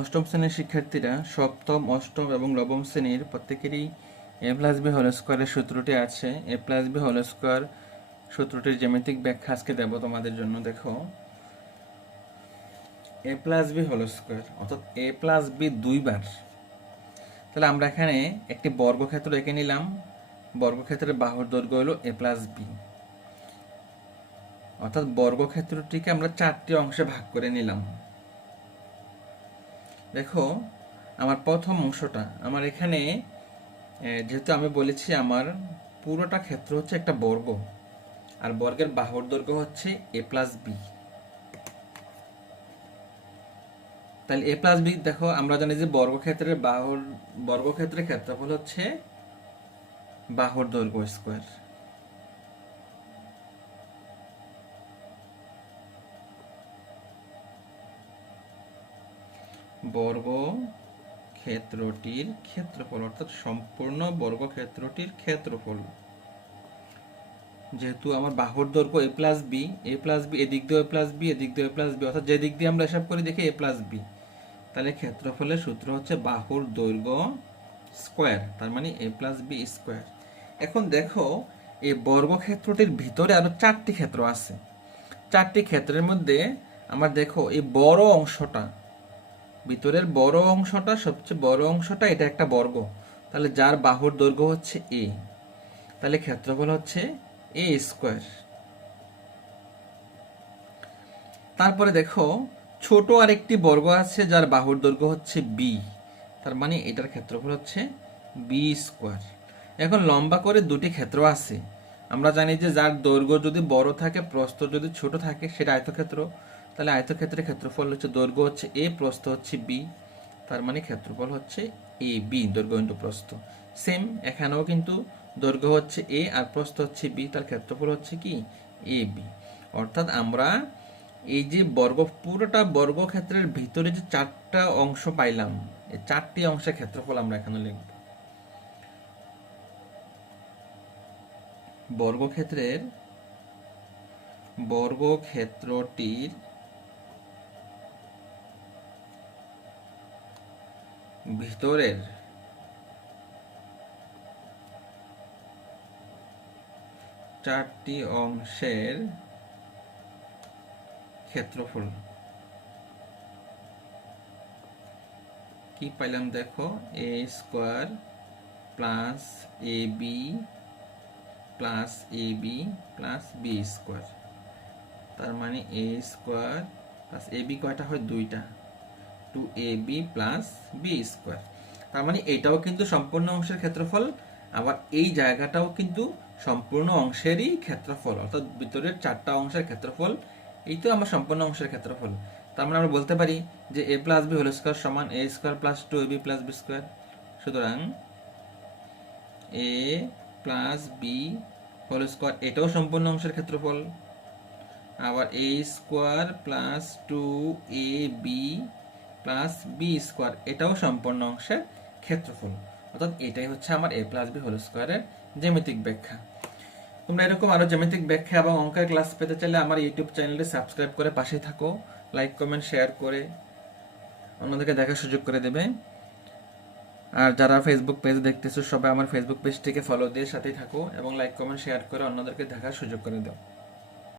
অষ্টম শ্রেণির শিক্ষার্থীরা সপ্তম, অষ্টম এবং নবম শ্রেণির প্রত্যেকেরই এ প্লাস বি হোল স্কোয়ারের সূত্রটি আছে। A plus B whole square সূত্রটির জ্যামিতিক ব্যাখ্যা আজকে দেব তোমাদের জন্য, দেখো। A plus B whole square, অর্থাৎ এ প্লাস বি দুইবার। তাহলে আমরা এখানে একটি বর্গক্ষেত্র এঁকে নিলাম। বর্গক্ষেত্রের বাহুর দৈর্ঘ্য হলো এ প্লাস বি। অর্থাৎ বর্গক্ষেত্রটিকে আমরা চারটি অংশে ভাগ করে নিলাম। দেখো, আমার প্রথম অংশটা, আমার এখানে যেহেতু আমি বলেছি আমার পুরোটা ক্ষেত্র হচ্ছে একটা বর্গ, আর বর্গের বাহুর দৈর্ঘ্য হচ্ছে এ প্লাস বি। তাহলে এ প্লাস বি, দেখো, আমরা জানি যে বর্গক্ষেত্রের বাহুর, বর্গক্ষেত্রের ক্ষেত্রফল হচ্ছে বাহুর দৈর্ঘ্য স্কোয়ার। বর্গ ক্ষেত্রটির ক্ষেত্রফল, অর্থাৎ সম্পূর্ণ বর্গক্ষেত্রটির ক্ষেত্রফল। যেহেতু আমার বাহুর দৈর্ঘ্য A plus B A plus B এদিক দিয়ে এ প্লাস বি এদিক দিয়ে এ প্লাস বি অর্থাৎ যে দিক দিয়ে আমরা হিসাব করি দেখি এ প্লাস বি তাহলে ক্ষেত্রফলের সূত্র হচ্ছে বাহুর দৈর্ঘ্য স্কোয়ার তার মানে এ প্লাস বি স্কোয়ার এখন দেখো, এই বর্গক্ষেত্রটির ভিতরে আরও চারটি ক্ষেত্র আছে। চারটি ক্ষেত্রের মধ্যে আমার দেখো এই বড় অংশটা ভিতরের বড় অংশটা, সবচেয়ে বড় অংশটা এটা একটা বর্গ। তাহলে যার বাহুর দৈর্ঘ্য হচ্ছে এ তাহলে ক্ষেত্রফল হচ্ছে এ স্কোয়ার তারপরে দেখো, ছোট আরেকটি বর্গ আছে যার বাহুর দৈর্ঘ্য হচ্ছে বি তার মানে এটার ক্ষেত্রফল হচ্ছে বি স্কোয়ার এখন লম্বা করে দুটি ক্ষেত্র আছে। আমরা জানি যে যার দৈর্ঘ্য যদি বড় থাকে, প্রস্থ যদি ছোট থাকে, সেটা আয়তক্ষেত্র। তাহলে আয়তক্ষেত্রের ক্ষেত্রফল হচ্ছে দৈর্ঘ্য হচ্ছে এ প্রস্থ হচ্ছে বি তার মানে ক্ষেত্রফল হচ্ছে এ বি দৈর্ঘ্য ইন্টু প্রস্থ। সেম এখানেও কিন্তু দৈর্ঘ্য হচ্ছে এ আর প্রস্থ হচ্ছে বি তার ক্ষেত্রফল হচ্ছে কি? এ বি অর্থাৎ আমরা এই যে বর্গ, পুরোটা বর্গক্ষেত্রের ভিতরে যে চারটা অংশ পাইলাম, এই চারটি অংশের ক্ষেত্রফল আমরা এখানে লিখব। বর্গক্ষেত্রের, বর্গক্ষেত্রটির ভিতরের চারটি অংশের ক্ষেত্রফল। কি পাইলাম দেখো? A square plus A B plus A B plus B square তার মানে A square plus A B কয়টা হয়? দুইটা। Two A B plus B square তার মানে এটাও কিন্তু সম্পূর্ণ অংশের ক্ষেত্রফল, আবার এই জায়গাটাও কিন্তু সম্পূর্ণ অংশেরই ক্ষেত্রফল, অর্থাৎ ভিতরের চারটা অংশের ক্ষেত্রফল, এই তো আমার সম্পূর্ণ অংশের ক্ষেত্রফল। তার মানে আমরা বলতে পারি যে A plus B whole square সমান A square plus two A B plus B square সুতরাং A plus B whole square এটাও সম্পূর্ণ অংশের ক্ষেত্রফল। আবার A square plus two A B plus B square এটাও সম্পূর্ণ অংশের ক্ষেত্রফল। অর্থাৎ এটাই হচ্ছে আমার এ প্লাস বি হোল স্কোয়ারের জ্যামিতিক ব্যাখ্যা। তোমরা এরকম আরও জ্যামিতিক ব্যাখ্যা এবং অঙ্কের ক্লাস পেতে চাইলে আমার ইউটিউব চ্যানেলটি সাবস্ক্রাইব করে পাশেই থাকো। লাইক কমেন্ট শেয়ার করে অন্যদেরকে দেখার সুযোগ করে দেবে। আর যারা ফেসবুক পেজ দেখতেছো, সবাই আমার ফেসবুক পেজটিকে ফলো দিয়ে সাথেই থাকো এবং লাইক কমেন্ট শেয়ার করে অন্যদেরকে দেখার সুযোগ করে দাও।